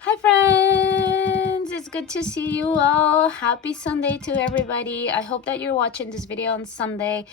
Hi friends, it's good to see you all. Happy Sunday to everybody. I hope that you're watching this video on Sunday,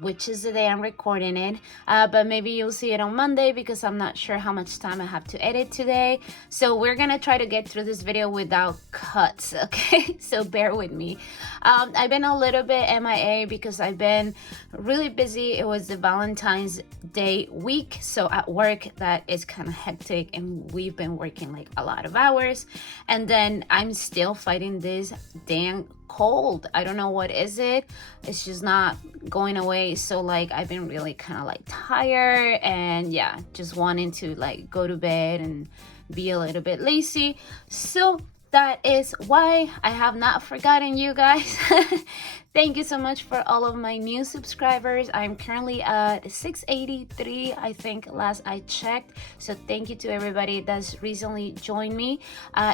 which is the day I'm recording it, but maybe you'll see it on Monday because I'm not sure how much time I have to edit today. So we're gonna try to get through this video without cuts, okay? So bear with me. I've been a little bit MIA because I've been really busy. It was the Valentine's Day week, so at work that is kind of hectic, and we've been working like a lot of hours, and then I'm still fighting this damn cold. I don't know what is it. It's just not going away. So like I've been really kind of like tired, and yeah, just wanting to like go to bed and be a little bit lazy. So that is why I have not forgotten you guys. Thank you so much for all of my new subscribers. I'm currently at 683, I think, last I checked. So thank you to everybody that's recently joined me.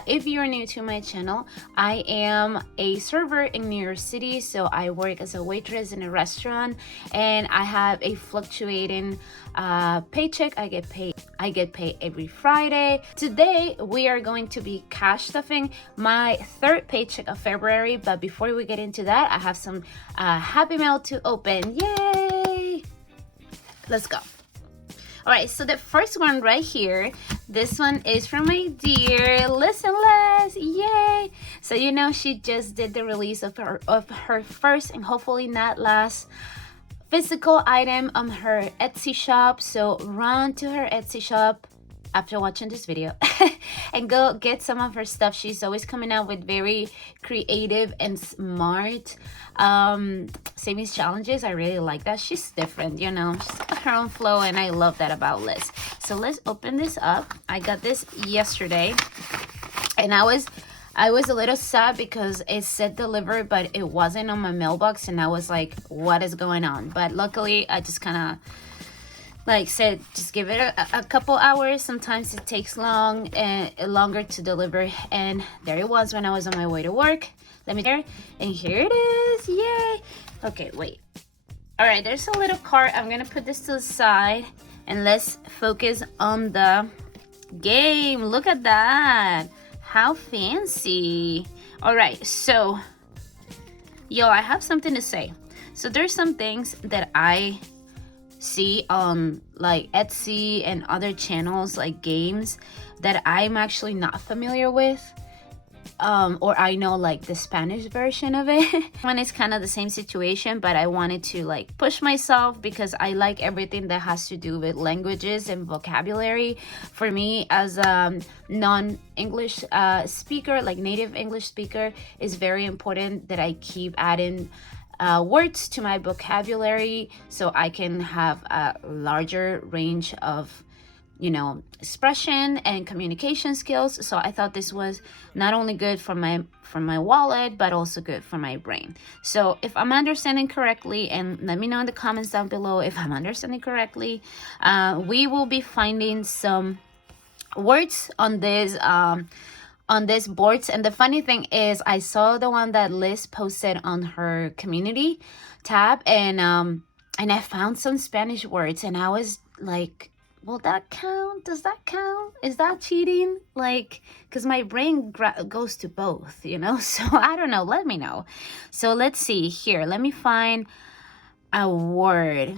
If you're new to my channel, I am a server in New York City. So I work as a waitress in a restaurant, and I have a fluctuating paycheck. I get paid every Friday. Today we are going to be cash stuffing my third paycheck of February, but before we get into that, I have some happy mail to open. Yay! Let's go. All right, so the first one right here, this one is from my dear Listen Les. Yay! So you know she just did the release of her first and hopefully not last physical item on her Etsy shop. So run to her Etsy shop after watching this video and go get some of her stuff. She's always coming out with very creative and smart savings challenges. I really like that. She's different, you know, she's got her own flow, and I love that about Liz. So let's open this up. I got this yesterday, and I was a little sad because it said delivered, but it wasn't on my mailbox, and I was like, what is going on? But luckily I just kind of like said, just give it a couple hours. Sometimes it takes longer to deliver, and there it was when I was on my way to work. Let me there, and here it is. Yay! Okay, wait. All right, there's a little cart. I'm gonna put this to the side, and let's focus on the game. Look at that. How fancy. All right, so I have something to say. So there's some things that I see on like Etsy and other channels, like games, that I'm actually not familiar with, or I know like the Spanish version of it. One is kind of the same situation, but I wanted to like push myself because I like everything that has to do with languages and vocabulary. For me, as a non-English speaker, like native English speaker, is very important that I keep adding words to my vocabulary so I can have a larger range of, you know, expression and communication skills. So I thought this was not only good for my wallet, but also good for my brain. So if I'm understanding correctly, and let me know in the comments down below if I'm understanding correctly, we will be finding some words on this boards. And the funny thing is, I saw the one that Liz posted on her community tab, and I found some Spanish words, and I was like, will that count? Does that count? Is that cheating? Like, because my brain goes to both, you know. So I don't know, let me know. So let's see here, let me find a word.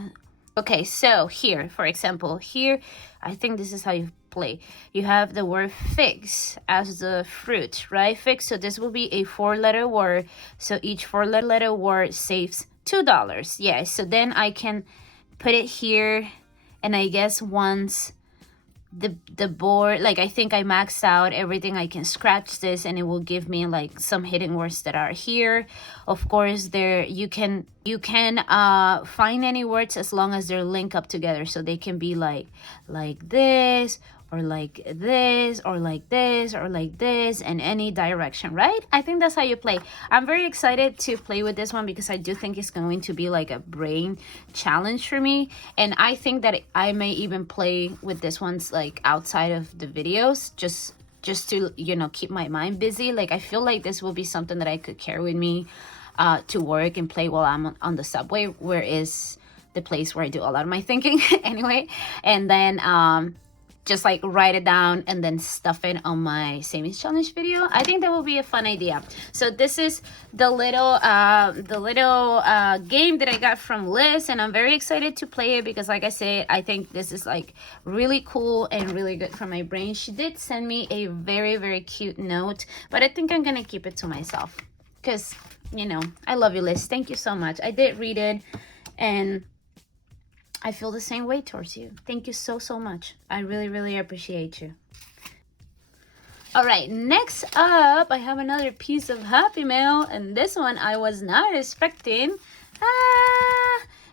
Okay, so here, for example, here, I think this is how you play. You have the word figs as the fruit, right? Figs. So this will be a 4-letter word. So each 4-letter word saves $2. Yeah, so then I can put it here, and I guess once the board, like I think I maxed out everything, I can scratch this and it will give me like some hidden words that are here. Of course, there you can find any words as long as they're linked up together, so they can be like this, or like this, or like this, or like this, in any direction, right? I think that's how you play. I'm very excited to play with this one because I do think it's going to be like a brain challenge for me, and I think that I may even play with this ones like outside of the videos, just to, you know, keep my mind busy. Like I feel like this will be something that I could carry with me to work and play while I'm on the subway, where is the place where I do a lot of my thinking anyway. And then just like write it down and then stuff it on my savings challenge video. I think that will be a fun idea. So this is the little game that I got from Liz, and I'm very excited to play it because, like I said, I think this is like really cool and really good for my brain. She did send me a very, very cute note, but I think I'm gonna keep it to myself because, you know, I love you, Liz. Thank you so much. I did read it, and I feel the same way towards you. Thank you so, so much. I really, really appreciate you. All right, next up, I have another piece of Happy Mail, and this one I was not expecting.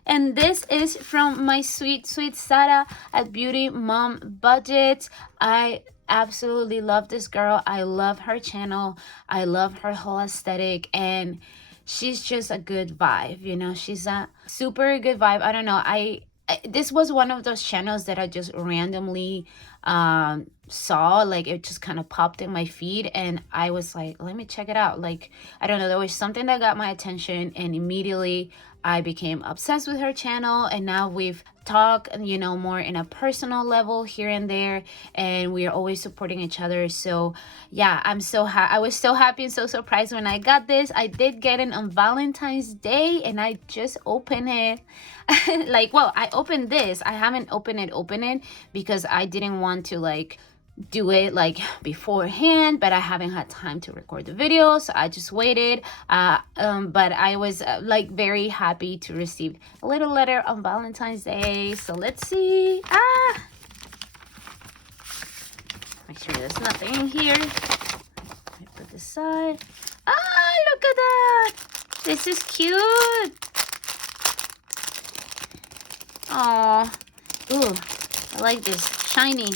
And this is from my sweet, sweet Sarah at Beauty Mom Budgets. I absolutely love this girl. I love her channel. I love her whole aesthetic, and she's just a good vibe. You know, she's a super good vibe. I don't know. This was one of those channels that I just randomly saw, like it just kind of popped in my feed, and I was like, let me check it out. Like, I don't know, there was something that got my attention, and immediately I became obsessed with her channel, and now we've talked, you know, more in a personal level here and there, and we are always supporting each other. So yeah, I was so happy and so surprised when I got this. I did get it on Valentine's Day, and I just opened it. Like, well, I opened this. I haven't opened it because I didn't want to like do it like beforehand, but I haven't had time to record the video, so I just waited. But I was like very happy to receive a little letter on Valentine's Day. So let's see. Make sure there's nothing in here. I put this aside. Look at that. This is cute. Oh, ooh, I like this. Shiny.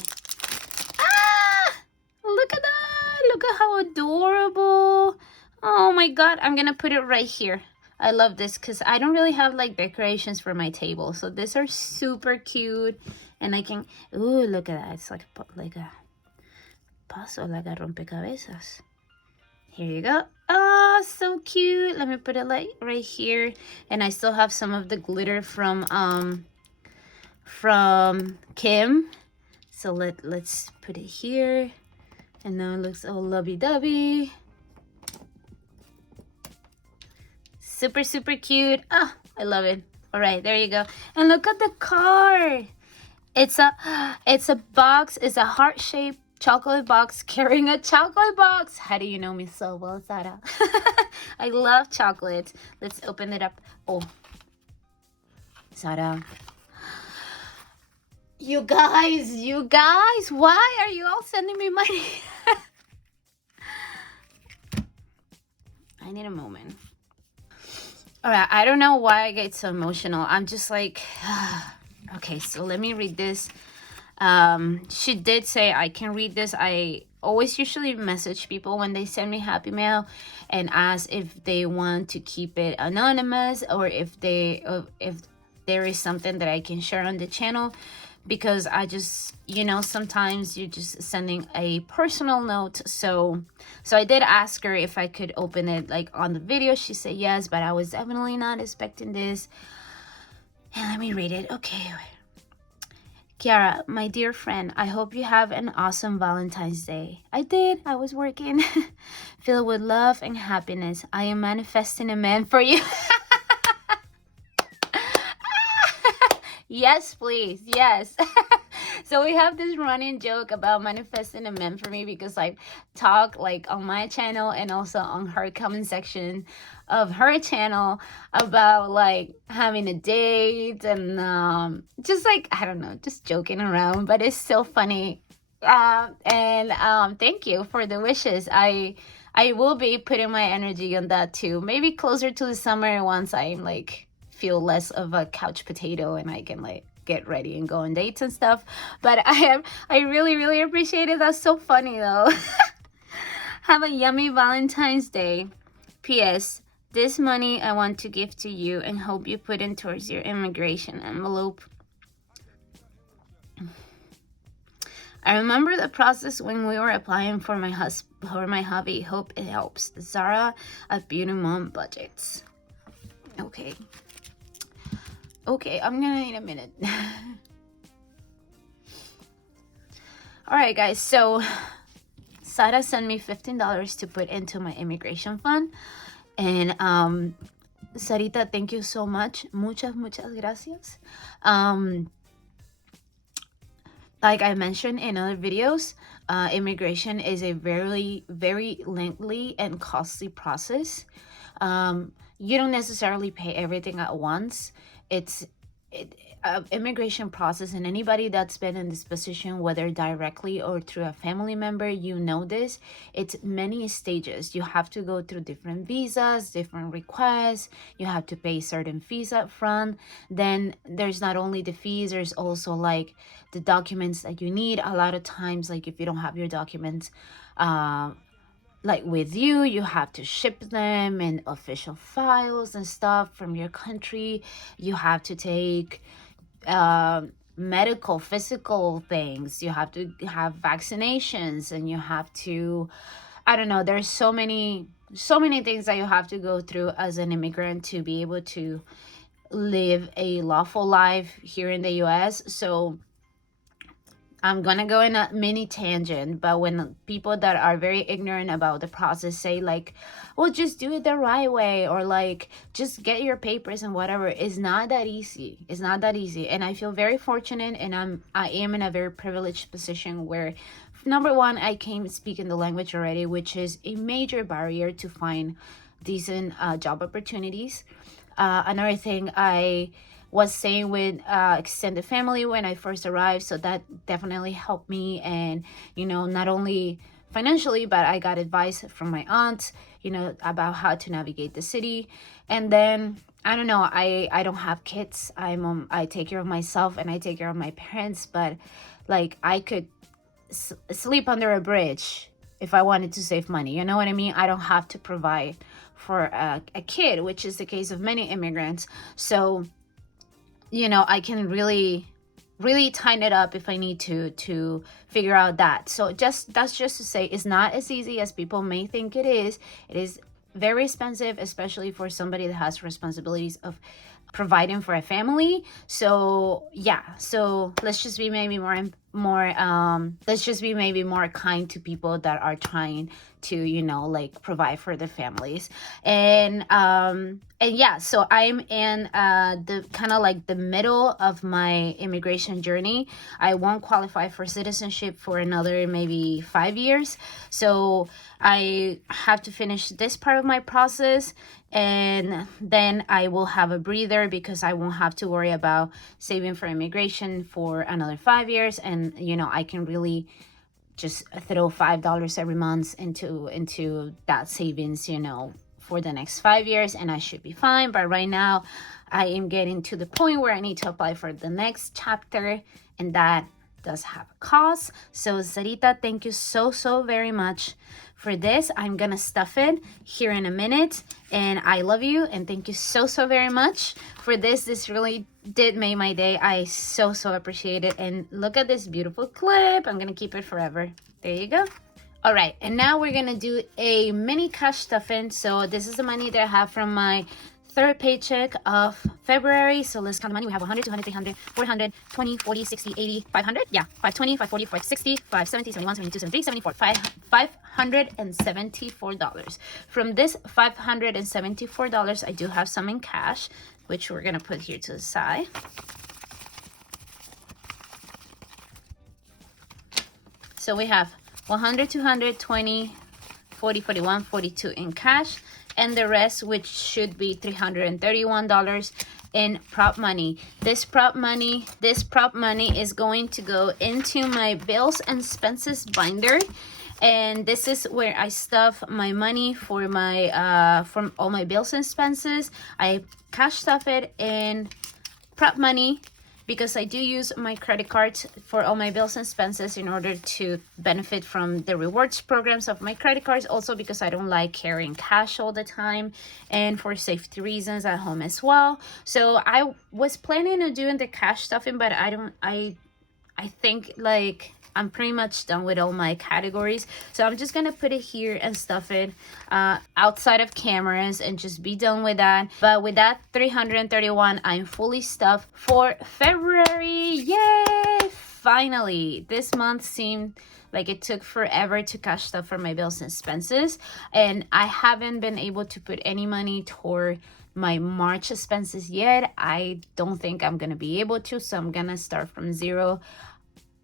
Look at that. Look at how adorable. Oh my God. I'm going to put it right here. I love this because I don't really have like decorations for my table. So these are super cute. And I can, ooh, look at that. It's like a puzzle, like a rompecabezas. Here you go. Oh, so cute. Let me put it like right here. And I still have some of the glitter from Kim. So let's put it here. And now it looks all lovey-dovey. Super, super cute. Oh, I love it. All right, there you go. And look at the card. It's a box. It's a heart-shaped chocolate box carrying a chocolate box. How do you know me so well, Sarah? I love chocolates. Let's open it up. Oh, Sarah. You guys, why are you all sending me money? I need a moment. All right, I don't know why I get so emotional. I'm just like, okay, so let me read this. She did say I can read this. I always usually message people when they send me Happy Mail and ask if they want to keep it anonymous or if there is something that I can share on the channel. Because I just, you know, sometimes you're just sending a personal note. So I did ask her if I could open it like on the video. She said yes, but I was definitely not expecting this. And let me read it. Okay. Kiara, my dear friend, I hope you have an awesome Valentine's Day. I did. I was working. Filled with love and happiness. I am manifesting a man for you. Yes, please. Yes. So we have this running joke about manifesting a man for me because I talk like on my channel and also on her comment section of her channel about like having a date and just like, I don't know, just joking around, but it's so funny. Thank you for the wishes. I will be putting my energy on that too. Maybe closer to the summer once I'm like feel less of a couch potato and I can like get ready and go on dates and stuff. But I really, really appreciate it. That's so funny though. Have a yummy Valentine's Day. P.S. This money I want to give to you and hope you put in towards your immigration envelope. I remember the process when we were applying for my hubby. Hope it helps. Zara at Beauty Mom Budgets. Okay. Okay, I'm gonna need a minute. All right, guys, so Sara sent me $15 to put into my immigration fund. And Sarita, thank you so much. Muchas gracias. Like I mentioned in other videos, immigration is a very, very lengthy and costly process. You don't necessarily pay everything at once. It's immigration process, and anybody that's been in this position, whether directly or through a family member, you know this, it's many stages. You have to go through different visas, different requests. You have to pay certain fees up front. Then there's not only the fees, there's also like the documents that you need. A lot of times, like if you don't have your documents like with you, you have to ship them in official files and stuff from your country. You have to take medical, physical things. You have to have vaccinations, and you have to, I don't know, there's so many things that you have to go through as an immigrant to be able to live a lawful life here in the US. So I'm gonna go in a mini tangent, but when people that are very ignorant about the process say like, well, just do it the right way, or like just get your papers and whatever, it's not that easy. It's not that easy. And I feel very fortunate, and I am in a very privileged position where, number one, I can speak in the language already, which is a major barrier to find decent job opportunities. Another thing, I was staying with extended family when I first arrived, so that definitely helped me. And not only financially, but I got advice from my aunt, about how to navigate the city. And then I don't know, I don't have kids. I take care of myself and I take care of my parents, but like I could sleep under a bridge if I wanted to save money. You know what I mean? I don't have to provide for a kid, which is the case of many immigrants. So I can really tighten it up if I need to figure out that. So that's just to say, it's not as easy as people may think it is. It is very expensive, especially for somebody that has responsibilities of providing for a family. So yeah, so let's just be maybe more kind to people that are trying to like provide for their families. And yeah, so I'm in the kind of like the middle of my immigration journey. I won't qualify for citizenship for another maybe 5 years, so I have to finish this part of my process, and then I will have a breather because I won't have to worry about saving for immigration for another 5 years. And I can really just throw $5 every month into that savings for the next 5 years, and I should be fine. But right now I am getting to the point where I need to apply for the next chapter, and that does have a cost. So Sarita, thank you so very much for this. I'm gonna stuff it here in a minute, and I love you and thank you so very much for this. This really did make my day. I so appreciate it. And look at this beautiful clip. I'm gonna keep it forever. There you go. All right, and now we're gonna do a mini cash stuffing. So this is the money that I have from my third paycheck of February. So let's count the money. We have 100, 200, 300, 400, 20, 40, 60, 80, 500. Yeah, 520, 540, 560, 570, 71, 72, 73, 74, $574. From this $574, I do have some in cash, which we're gonna put here to the side. So we have 100, 200, 20, 40, 41, 42 in cash, and the rest, which should be $331 in prop money. This prop money is going to go into my bills and expenses binder, and this is where I stuff my money for my from all my bills and expenses. I cash stuff it in prop money because I do use my credit cards for all my bills and expenses in order to benefit from the rewards programs of my credit cards. Also because I don't like carrying cash all the time, and for safety reasons at home as well. So I was planning on doing the cash stuffing, but I think like I'm pretty much done with all my categories. So I'm just gonna put it here and stuff it outside of cameras and just be done with that. But with that 331, I'm fully stuffed for February. Yay! finally, this month seemed like it took forever to cash stuff for my bills and expenses, and I haven't been able to put any money toward my March expenses yet. I don't think I'm gonna be able to, so I'm gonna start from zero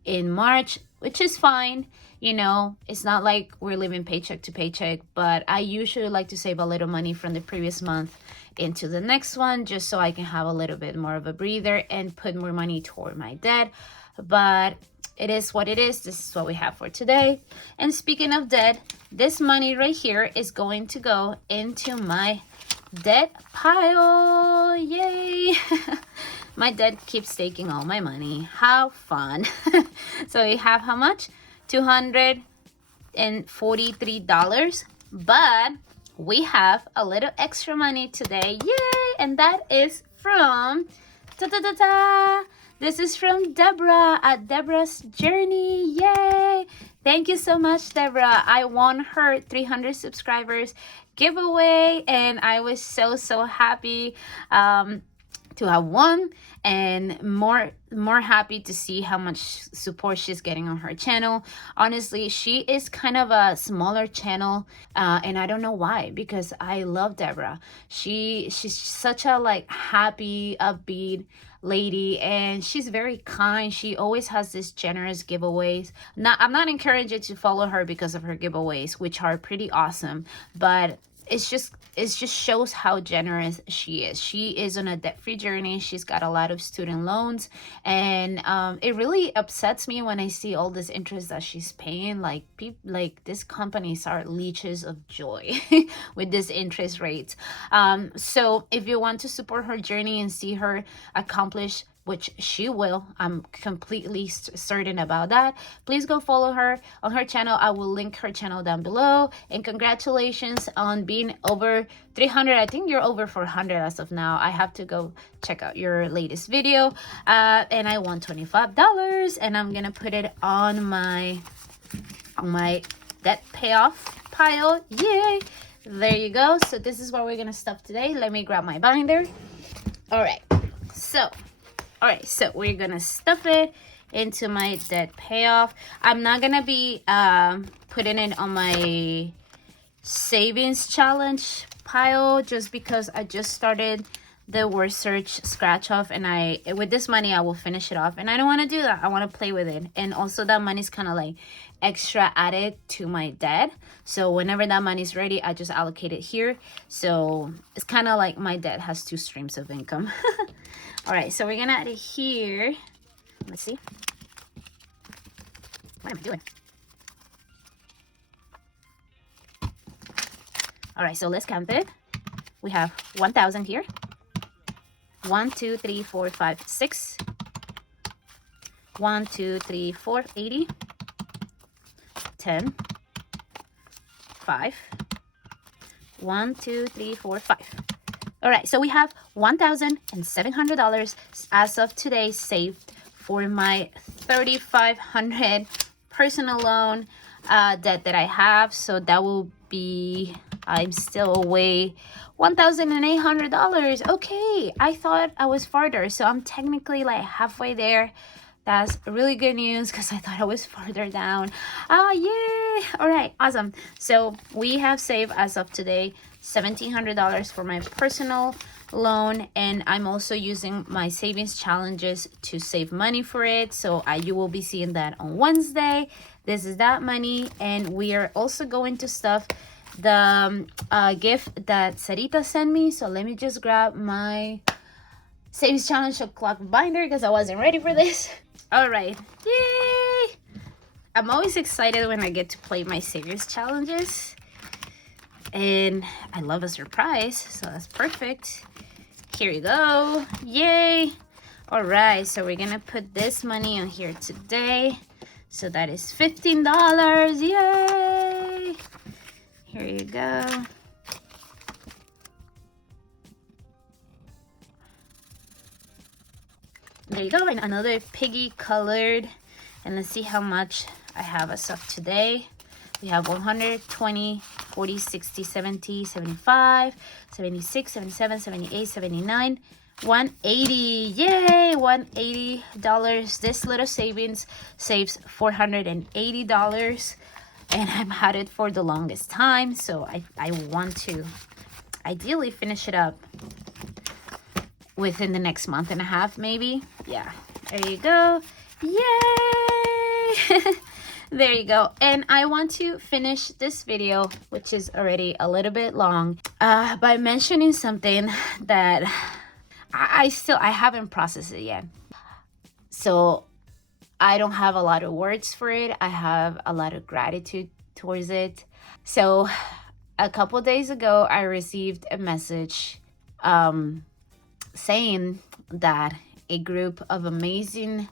in March, which is fine. You know, it's not like we're living paycheck to paycheck, but I usually like to save a little money from the previous month into the next one, just so I can have a little bit more of a breather and put more money toward my debt. But it is what it is. This is what we have for today. And speaking of debt, this money right here is going to go into my debt pile. Yay. My debt keeps taking all my money. How fun. So we have how much? $243, but we have a little extra money today. Yay. And that is from this is from Deborah at Deborah's Journey. Yay. Thank you so much, Deborah. I won her 300 subscribers giveaway, and I was so happy to have won, and more happy to see how much support she's getting on her channel. Honestly, she is kind of a smaller channel, and I don't know why, because I love Deborah. She's such a like happy, upbeat lady, and she's very kind. She always has this generous giveaways. I'm not encouraging you to follow her because of her giveaways, which are pretty awesome, but it just shows how generous she is. She is on a debt-free journey. She's got a lot of student loans, and it really upsets me when I see all this interest that she's paying. Like these companies are leeches of joy with this interest rates. So if you want to support her journey and see her accomplish, which she will, I'm completely certain about that, please go follow her on her channel. I will link her channel down below. And congratulations on being over 300. I think you're over 400 as of now. I have to go check out your latest video. And I won $25, and I'm gonna put it on my debt payoff pile. Yay. There you go. So this is what we're gonna stuff today. Let me grab my binder. All right, so we're gonna stuff it into my debt payoff. I'm not gonna be putting it on my savings challenge pile, just because I just started the word search scratch off, and with this money I will finish it off, and I don't want to do that. I want to play with it, and also that money's kind of like extra added to my debt, so whenever that money's ready, I just allocate it here. So it's kind of like my debt has two streams of income. All right, so we're gonna add it here. Let's see. What am I doing? All right, so let's count it. We have 1,000 here. 1, 2, 3, 4, 5, 6. 1, 2, 3, 4, 80. 10. 5. 1, 2, 3, 4, 5. All right, so we have $1,700 as of today saved for my $3,500 personal loan debt that I have. So that will be, I'm still away $1,800. Okay, I thought I was farther, so I'm technically like halfway there. That's really good news, because I thought I was farther down. Yay. All right, awesome. So we have saved as of today $1,700 for my personal loan, and I'm also using my savings challenges to save money for it. So you will be seeing that on Wednesday. This is that money, and we are also going to stuff the gift that Sarita sent me. So let me just grab my savings challenge clock binder, because I wasn't ready for this. All right, yay. I'm always excited when I get to play my savings challenges, and I love a surprise, so that's perfect. Here you go. Yay. All right, so we're gonna put this money on here today. So that is $15. Yay. Here you go. There you go. And another piggy colored. And let's see how much I have as of today. We have 120, 40, 60, 70, 75, 76, 77, 78, 79. $180. Yay, $180. This little savings saves $480, and I've had it for the longest time, so I want to ideally finish it up within the next month and a half, maybe. Yeah, there you go. Yay. There you go. And I want to finish this video, which is already a little bit long, by mentioning something that I haven't processed it yet. So I don't have a lot of words for it. I have a lot of gratitude towards it. So a couple days ago, I received a message saying that a group of amazing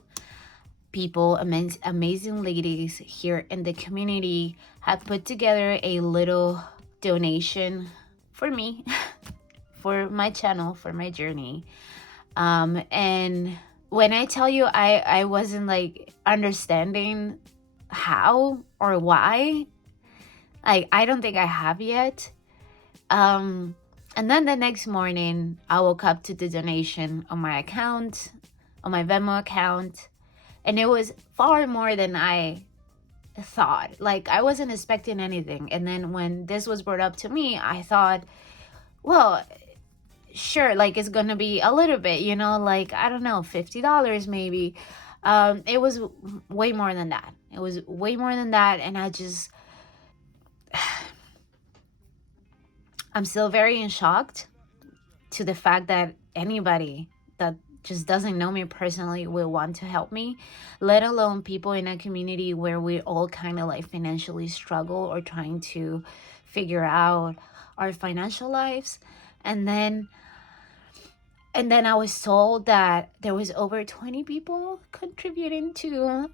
people, amazing ladies here in the community have put together a little donation for me, for my channel, for my journey. And when I tell you I wasn't like understanding how or why, like I don't think I have yet. And then the next morning I woke up to the donation on my account, on my Venmo account, and it was far more than I thought. Like I wasn't expecting anything. And then when this was brought up to me, I thought, well, sure, like it's gonna be a little bit, you know, like I don't know, $50 maybe. It was way more than that. It was way more than that. And I'm still very in shock to the fact that anybody that just doesn't know me personally will want to help me, let alone people in a community where we all kind of like financially struggle or trying to figure out our financial lives. And then I was told that there was over 20 people contributing to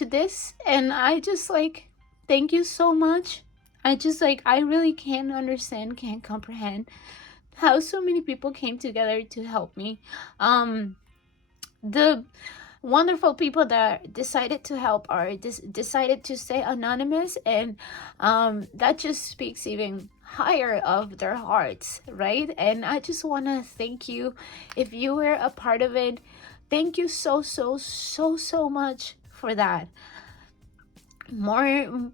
this, and I just like, thank you so much. I really can't understand, can't comprehend how so many people came together to help me. The wonderful people that decided to help are decided to stay anonymous, and that just speaks even higher of their hearts, right? And I just want to thank you if you were a part of it. Thank you so much for that. More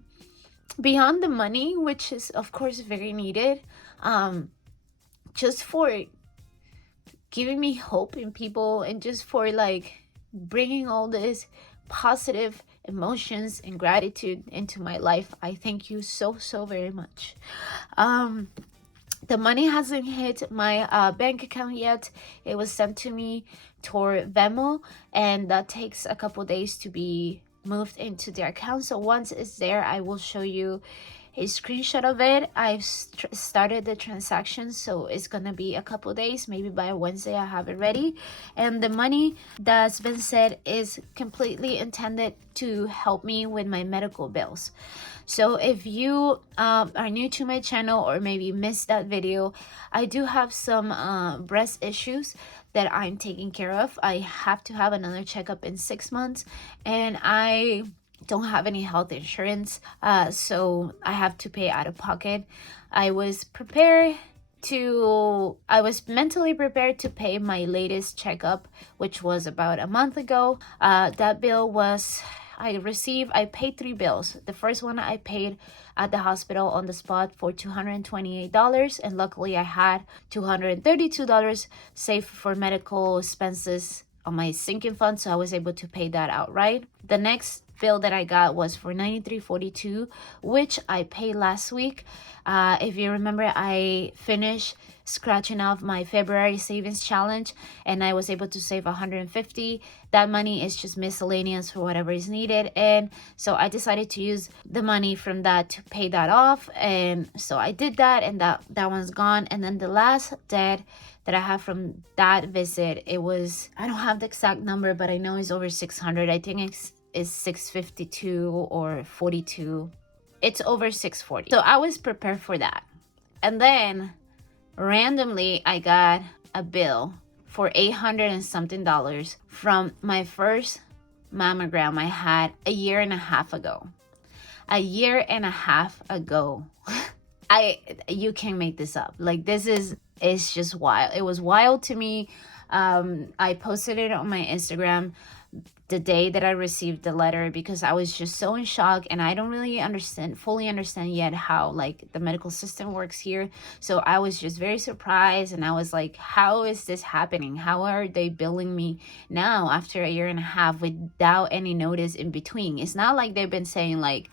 beyond the money, which is of course very needed, just for giving me hope in people, and just for like bringing all this positive emotions and gratitude into my life. I thank you so very much. The money hasn't hit my bank account yet. It was sent to me toward Venmo, and that takes a couple days to be moved into their account. So once it's there, I will show you a screenshot of it. I've started the transaction, so it's gonna be a couple days. Maybe by Wednesday I have it ready. And the money that's been said is completely intended to help me with my medical bills. So if you are new to my channel or maybe missed that video, I do have some breast issues that I'm taking care of. I have to have another checkup in 6 months, and I don't have any health insurance, so I have to pay out of pocket. I was mentally prepared to pay my latest checkup, which was about a month ago. That bill was, I paid 3 bills. The first one I paid at the hospital on the spot for $228, and luckily I had $232 saved for medical expenses on my sinking fund, so I was able to pay that outright. The next bill that I got was for $93.42, which I paid last week. If you remember, I finished scratching off my February savings challenge, and I was able to save $150. That money is just miscellaneous for whatever is needed, and so I decided to use the money from that to pay that off, and so I did that, and that one's gone. And then the last debt that I have from that visit, it was, I don't have the exact number, but I know it's over 600. I think it's 652 or 42. It's over 640. So I was prepared for that. And then randomly I got a bill for $800 and something from my first mammogram I had a year and a half ago. You can't make this up. Like, this is it's just wild. It was wild to me. I posted it on my Instagram the day that I received the letter because I was just so in shock, and I don't really fully understand yet how like the medical system works here. So I was just very surprised, and I was like, how is this happening? How are they billing me now after a year and a half without any notice in between? It's not like they've been saying like,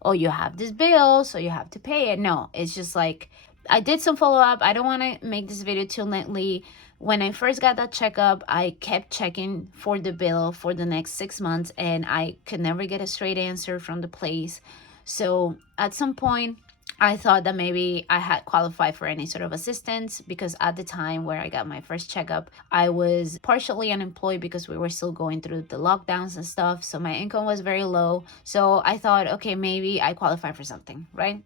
oh, you have this bill, so you have to pay it. No, it's just like, I did some follow-up. I don't want to make this video too lengthy. When I first got that checkup, I kept checking for the bill for the next 6 months, and I could never get a straight answer from the place. So at some point, I thought that maybe I had qualified for any sort of assistance, because at the time where I got my first checkup, I was partially unemployed because we were still going through the lockdowns and stuff. So my income was very low. So I thought, okay, maybe I qualify for something, right?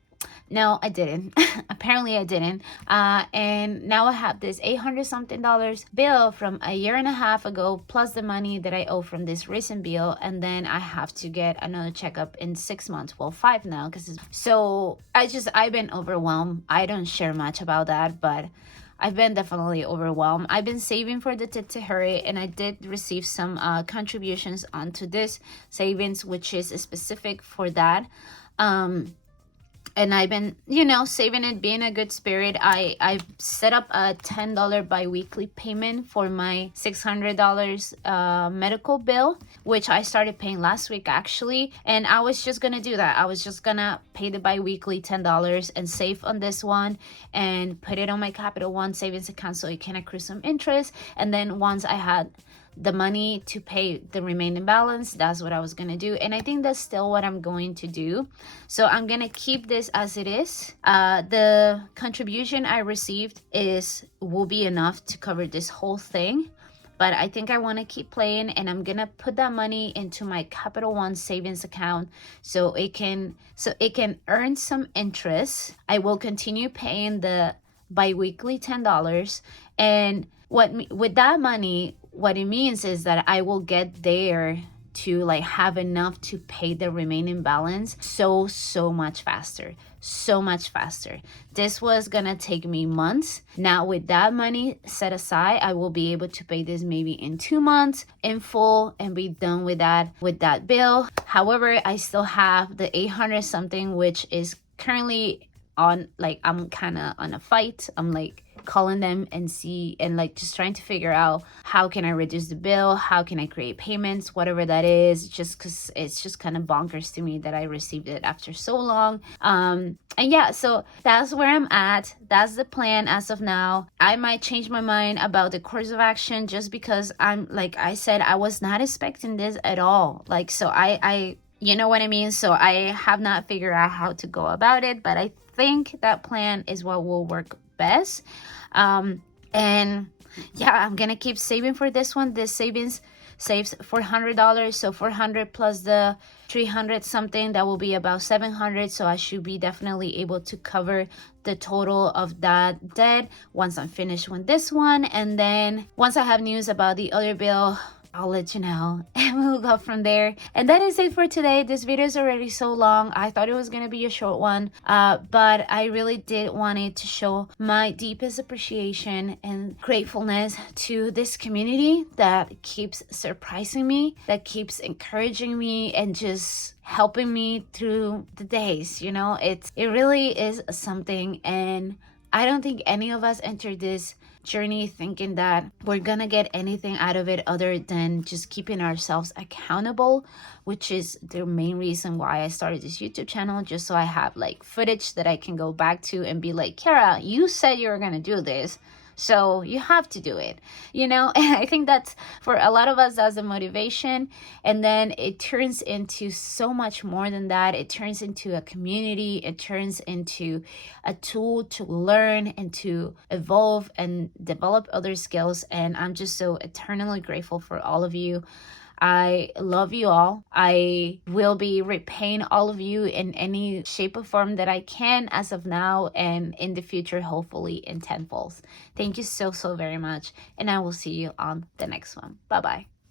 No, I didn't. Apparently I didn't. And now I have this $800 something bill from a year and a half ago, plus the money that I owe from this recent bill. And then I have to get another checkup in 6 months. Well, 5 now. So I've been overwhelmed. I don't share much about that, but I've been definitely overwhelmed. I've been saving for the tip to hurry, and I did receive some contributions onto this savings, which is specific for that. And I've been, saving it, being a good spirit. I set up a $10 bi-weekly payment for my $600 medical bill, which I started paying last week, actually. And I was just going to do that. I was just going to pay the bi-weekly $10 and save on this one and put it on my Capital One savings account so it can accrue some interest. And then once I had the money to pay the remaining balance, that's what I was gonna do, and I think that's still what I'm going to do. So I'm gonna keep this as it is. The contribution I received will be enough to cover this whole thing, but I think I want to keep playing, and I'm gonna put that money into my Capital One savings account so it can earn some interest. I will continue paying the bi-weekly $10, and with that money, what it means is that I will get there to like have enough to pay the remaining balance so much faster. This was gonna take me months. Now with that money set aside, I will be able to pay this maybe in 2 months in full and be done with that bill. However, I still have the 800 something, which is currently on, like, I'm kind of on a fight. I'm like calling them and just trying to figure out how can I reduce the bill, how can I create payments, whatever that is, just because it's just kind of bonkers to me that I received it after so long. And yeah, so that's where I'm at. That's the plan as of now. I might change my mind about the course of action just because like I said, I was not expecting this at all. Like, so I you know what I mean? So I have not figured out how to go about it, but I think that plan is what will work best. And yeah, I'm gonna keep saving for this one. This savings saves $400, so 400 plus the 300 something, that will be about 700. So I should be definitely able to cover the total of that debt once I'm finished with this one. And then once I have news about the other bill, I'll let you know, and we'll go from there. And that is it for today. This video is already so long. I thought it was gonna be a short one, but I really did want it to show my deepest appreciation and gratefulness to this community that keeps surprising me, that keeps encouraging me, and just helping me through the days. It really is something, and I don't think any of us entered this journey thinking that we're gonna get anything out of it other than just keeping ourselves accountable, which is the main reason why I started this YouTube channel, just so I have like footage that I can go back to and be like, Kara, you said you were gonna do this, so you have to do it, And I think that's, for a lot of us, that's the motivation. And then it turns into so much more than that. It turns into a community. It turns into a tool to learn and to evolve and develop other skills. And I'm just so eternally grateful for all of you. I love you all. I will be repaying all of you in any shape or form that I can as of now, and in the future, hopefully in tenfolds. Thank you so very much, and I will see you on the next one. Bye-bye.